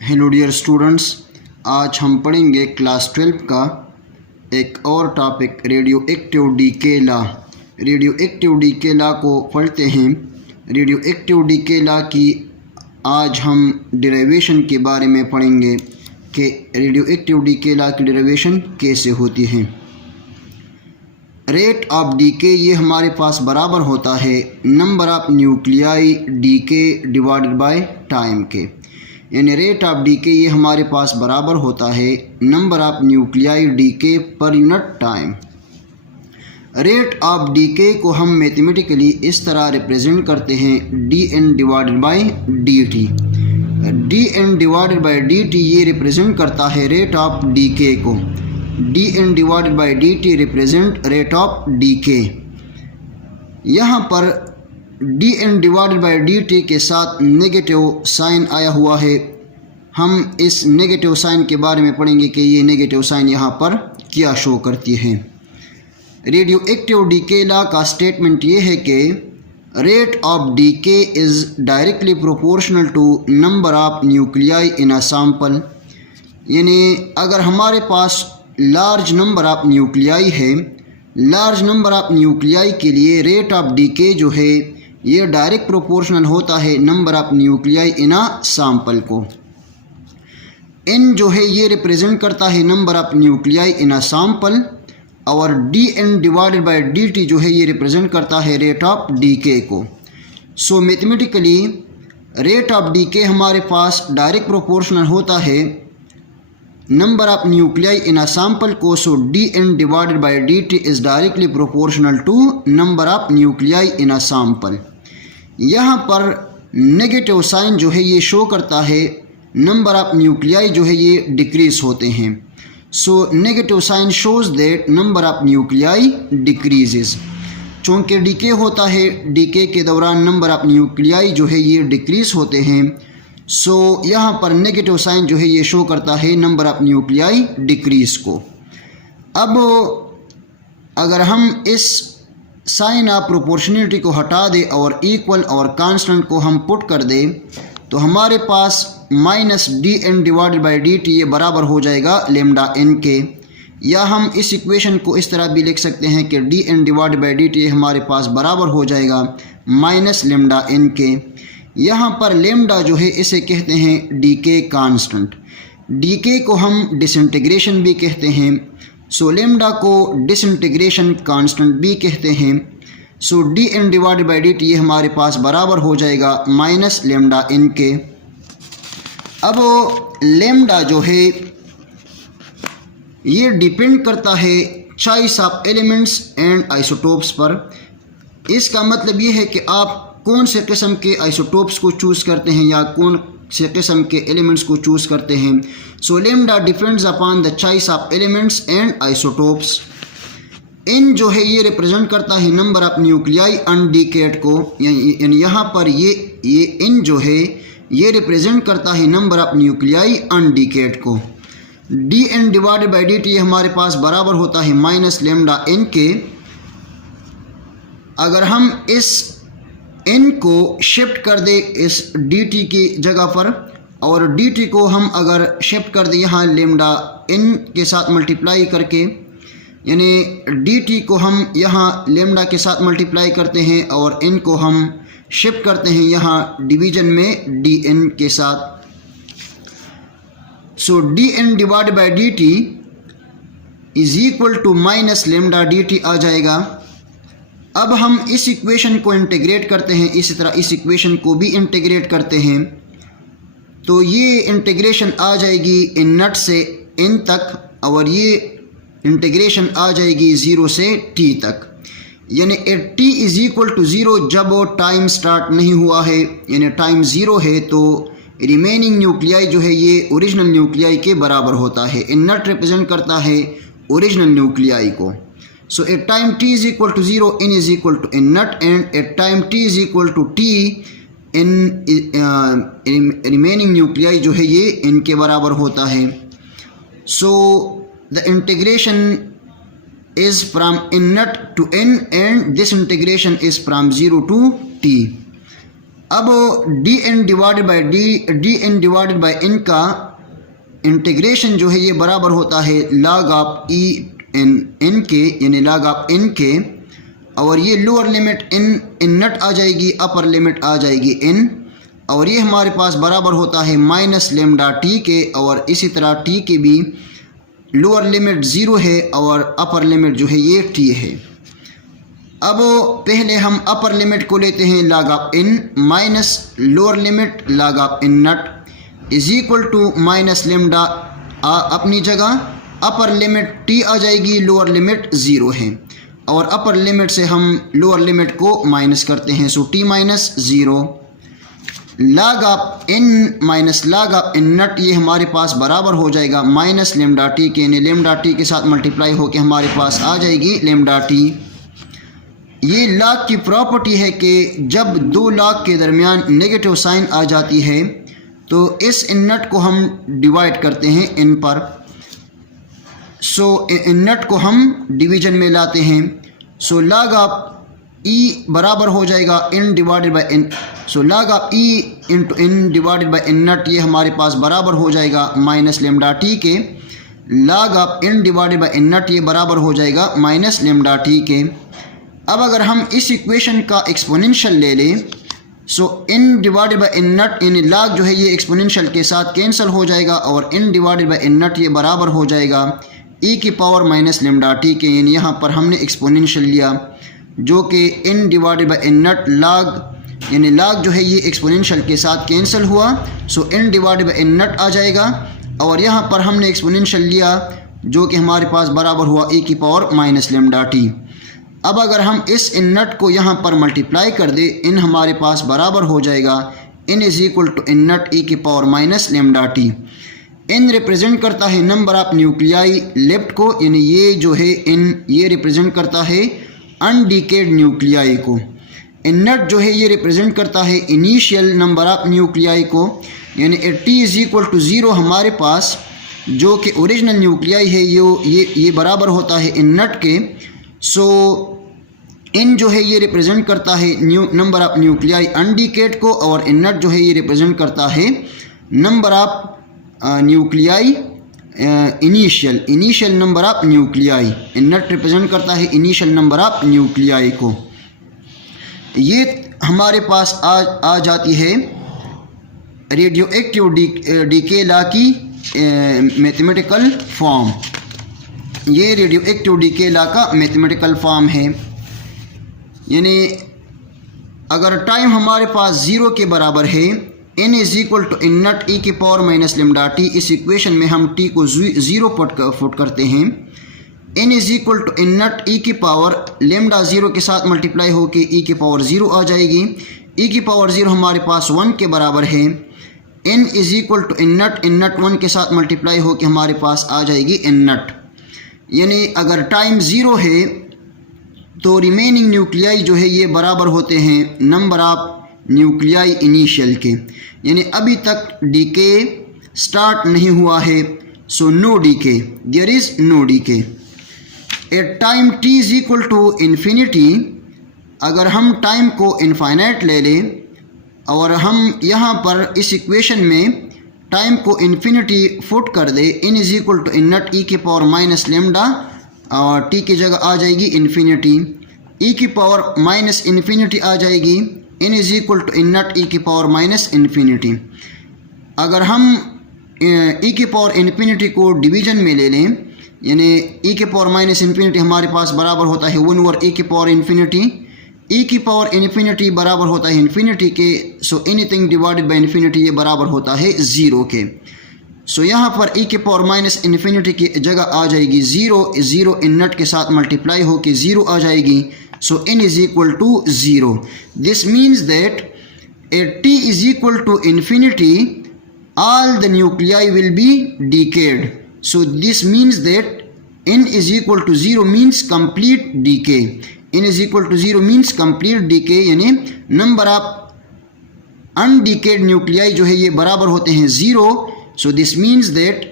Hello dear students, आज हम पढ़ेंगे क्लास 12 का एक और topic radioactive decay law. Radioactive decay law को पढ़ते हैं। रेडियो एक्टिव डीके लॉ की आज हम डेरिवेशन के बारे में पढ़ेंगे कि रेडियो एक्टिव डीके लॉ की डेरिवेशन कैसे होती है। रेट ऑफ डीके ये हमारे पास बराबर होता है number of nuclei decay divided by time के, यानी रेट ऑफ डीके ये हमारे पास बराबर होता है number of nuclei decay per unit time. Rate of decay को हम मैथमेटिकली इस तरह रिप्रेजेंट करते हैं d N divided by D t. D N divided by D T ये रिप्रेजेंट करता है रेट ऑफ डीके को। D N divided by D t represent rate of decay. यहाँ पर d N divided by D t के साथ negative sign आया हुआ है। हम इस नेगेटिव साइन के बारे में पढ़ेंगे कि ये नेगेटिव साइन यहाँ पर क्या शो करती है। रेडियो एक्टिव डीके लॉ का स्टेटमेंट ये है कि rate of decay is directly proportional to number of nuclei in a sample, यानी अगर हमारे पास लार्ज नंबर ऑफ न्यूक्लियाई है, लार्ज नंबर ऑफ न्यूक्लियाई के लिए रेट ऑफ डीके जो है ये डायरेक्ट प्रोपोर्शनल होता है number of nuclei in a sample को। एन जो है ये रिप्रेजेंट करता है number of nuclei in a sample, और D N divided by D T जो है ये रिप्रेजेंट करता है रेट ऑफ डीके को। So mathematically rate of decay हमारे पास डायरेक्ट प्रोपोर्शनल होता है number of nuclei in a sample को। So D N divided by D T is directly proportional to number of nuclei in a sample. यहाँ पर negative sign जो है ये शो करता है नंबर ऑफ न्यूक्लियाई जो है ये डिक्रीज होते हैं। So negative sign shows that number of nuclei decreases. चूँकि डीके होता है, डीके के दौरान नंबर ऑफ न्यूक्लियाई जो है ये डिक्रीज होते हैं। सो यहाँ पर नेगेटिव साइन जो है ये शो करता है नंबर ऑफ न्यूक्लियाई डिक्रीज को। अब अगर हम इस साइन ऑफ प्रोपोर्शनलिटी को हटा दें और इक्वल और कांस्टेंट को हम पुट कर दें तो हमारे पास minus D N divided by D T ये बराबर हो जाएगा लेमडा एन के। या हम इस इक्वेशन को इस तरह भी लिख सकते हैं कि d N divided by D T हमारे पास बराबर हो जाएगा माइनस लेमडा एन के। यहाँ पर लेमडा जो है इसे कहते हैं डीके कांस्टेंट। डीके को हम डिसइंटीग्रेशन भी कहते हैं। सो लेमडा को डिसइंटीग्रेशन कांस्टेंट भी कहते हैं। So D N divided by D T हमारे पास बराबर हो जाएगा माइनस लेमडा एन के। अब लेमडा जो है ये डिपेंड करता है choice of elements and isotopes पर। इसका मतलब ये है कि आप कौन से किस्म के आइसोटोप्स को चूज़ करते हैं या कौन से किस्म के एलिमेंट्स को चूज़ करते हैं। So lambda depends upon the choice of elements and isotopes. N जो है ये रिप्रेजेंट करता है नंबर ऑफ न्यूक्लियाई अनडीकेड को, यानी यहाँ पर ये एन जो है ये रिप्रेजेंट करता है नंबर ऑफ न्यूक्लियाई अनडीकेड को। D N divided by D T हमारे पास बराबर होता है माइनस लेमडा एन के। अगर हम इस एन को शिफ्ट कर दे इस डी टी की जगह पर, और डी टी को हम अगर शिफ्ट कर दें यहाँ लेमडा एन के साथ मल्टीप्लाई करके, यानी डी टी को हम यहाँ लेमडा के साथ मल्टीप्लाई करते हैं और एन को हम शिफ्ट करते हैं यहाँ डिवीजन में डी एन के साथ। So D N divide by D T is equal to minus lambda D T आ जाएगा। अब हम इस इक्वेशन को इंटीग्रेट करते हैं, इसी तरह इस इक्वेशन को भी इंटीग्रेट करते हैं तो ये इंटीग्रेशन आ जाएगी इन नट से इन तक, और ये इंटीग्रेशन आ जाएगी 0 से t तक। यानी t इज़ इक्वल टू 0 जब वो टाइम स्टार्ट नहीं हुआ है, यानी टाइम 0 है तो रिमेनिंग न्यूक्लियाई जो है ये ओरिजिनल न्यूक्लियाई के बराबर होता है। इन नट रिप्रेजेंट करता है ओरिजिनल न्यूक्लियाई को। So at time t is equal to 0, n is equal to n nut, and at time t is equal to t, n remaining nuclei जो है ये n के बराबर होता है। So the integration is from n nut to n, and this integration is from 0 to t. अब d N divided by n का integration जो है ये बराबर होता है log ऑफ ई एन के, यानी log ऑफ एन के, और ये लोअर लिमिट इन नट आ जाएगी, अपर लिमिट आ जाएगी एन, और ये हमारे पास बराबर होता है माइनस लेमडा टी के, और इसी तरह टी की भी लोअर लिमिट ज़ीरो है और अपर लिमिट जो है ये टी है। अब पहले हम अपर लिमिट को लेते हैं log of n minus lower limit log of n naught is equal to minus lambda अपनी जगह, अपर लिमिट t आ जाएगी, लोअर लिमिट ज़ीरो है, और अपर लिमिट से हम लोअर लिमिट को माइनस करते हैं, सो t minus zero log of n minus log of n नट, ये हमारे पास बराबर हो जाएगा माइनस लेमडा टी के, यानी लेमडा टी के साथ मल्टीप्लाई होकर हमारे पास आ जाएगी लेमडा टी। ये log की प्रॉपर्टी है कि जब दो log के दरमियान नेगेटिव साइन आ जाती है तो इस इन नट को हम डिवाइड करते हैं इन पर, सो इन नट को हम डिवीजन में लाते हैं, सो log ऑफ e बराबर हो जाएगा n divided by n, so log of e into n divided by n नट, ये हमारे पास बराबर हो जाएगा माइनस लेमडा टी के, log of n divided by n नट ये बराबर हो जाएगा माइनस लेमडा टी के। अब अगर हम इस इक्वेशन का एक्सपोनेंशियल ले लें, सो n डिवाइडेड बाई n नट, यानी log जो है ये एक्सपोनेंशियल के साथ कैंसिल हो जाएगा, और n डिवाइडेड बाई n नट ये बराबर हो जाएगा e की पावर माइनस लेमडा टी के, यानी यहाँ पर हमने एक्सपोनेंशियल लिया जो कि n divided by n naught log, यानी log जो है ये एक्सपोनेंशियल के साथ कैंसिल हुआ, सो n डिवाइडेड बाई n नट आ जाएगा, और यहाँ पर हमने एक्सपोनेंशियल लिया जो कि हमारे पास बराबर हुआ e की पावर माइनस लेमडा टी। अब अगर हम इस इन नट को यहाँ पर मल्टीप्लाई कर दे, इन हमारे पास बराबर हो जाएगा n is equal to n naught e की power minus lambda t. n represent करता है नंबर ऑफ न्यूक्लियाई लेफ्ट को, यानी ये जो है n ये रिप्रेजेंट करता है अनडिकेड न्यूक्लियाई को, इन नट जो है ये रिप्रेजेंट करता है इनिशियल नंबर ऑफ न्यूक्लियाई को, यानी t is equal to zero हमारे पास जो कि ओरिजिनल न्यूक्लियाई है ये बराबर होता है इन नट के, सो n जो है ये रिप्रेजेंट करता है नंबर ऑफ न्यूक्लियाई अनडिकेड को, और इन नट जो है ये रिप्रेजेंट करता है number of nuclei initial number of nuclei, n naught represent करता है इनिशियल नंबर ऑफ न्यूक्लियाई को। ये हमारे पास आ जाती है रेडियो एक्टिव डीके लॉ की मैथमेटिकल फॉर्म, ये रेडियो एक्टिव डीके लॉ का मैथमेटिकल फॉर्म है, यानी अगर टाइम हमारे पास ज़ीरो के बराबर है, n is equal to n naught e की पावर माइनस लेमडा टी, इस इक्वेशन में हम t को ज़ीरो पुट करते हैं, n is equal to n naught e की पावर लेमडा ज़ीरो के साथ मल्टीप्लाई होकर e की पावर ज़ीरो आ जाएगी, e की पावर ज़ीरो हमारे पास 1 के बराबर है, n is equal to n नट 1 के साथ मल्टीप्लाई होकर हमारे पास आ जाएगी इन नट, यानी अगर टाइम ज़ीरो है तो रिमेनिंग न्यूक्लियाई जो है ये बराबर होते हैं नंबर ऑफ न्यूक्लियाई इनिशियल के, यानी अभी तक डीके स्टार्ट नहीं हुआ है, so no decay, there is no decay. At time t is equal to infinity, अगर हम टाइम को इनफाइनाइट ले लें और हम यहाँ पर इस इक्वेशन में टाइम को इन्फिनिटी फुट कर दे, n is equal to n naught e की पावर माइनस लेमडा, और t की जगह आ जाएगी इन्फिनिटी, e की पावर माइनस इन्फिनिटी आ जाएगी, n is equal to n naught e की पावर माइनस इन्फिनिटी। अगर हम e की पावर इन्फिनिटी को डिवीजन में ले लें, यानी e की पावर माइनस इन्फिनिटी हमारे पास बराबर होता है 1 ओवर e की पावर इन्फिनिटी, e की पावर इन्फिनिटी बराबर होता है इन्फिनिटी के, so anything divided by infinity ये बराबर होता है ज़ीरो के, सो यहाँ पर e की पावर माइनस इन्फिनिटी की जगह आ जाएगी ज़ीरो इन नट के साथ मल्टीप्लाई होकर ज़ीरो आ जाएगी, so n is equal to 0. This means that at t is equal to infinity, all the nuclei will be decayed. So this means that n is equal to 0 means complete decay. n is equal to 0 means complete decay, यानी number of undecayed nuclei जो है ये बराबर होते हैं 0. So this means that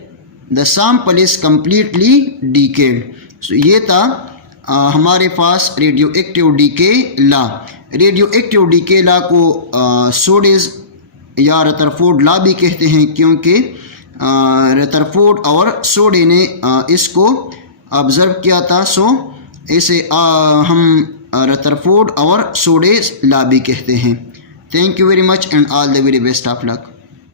the sample is completely decayed. So ये था हमारे पास radioactive decay law. Radioactive decay law को सोडेज या रदरफोर्ड ला भी कहते हैं, क्योंकि रदरफोर्ड और सोडे ने इसको ऑब्ज़र्व किया था। सो इसे हम रदरफोर्ड और सोडेज ला भी कहते हैं। Thank you very much and all the very best of luck.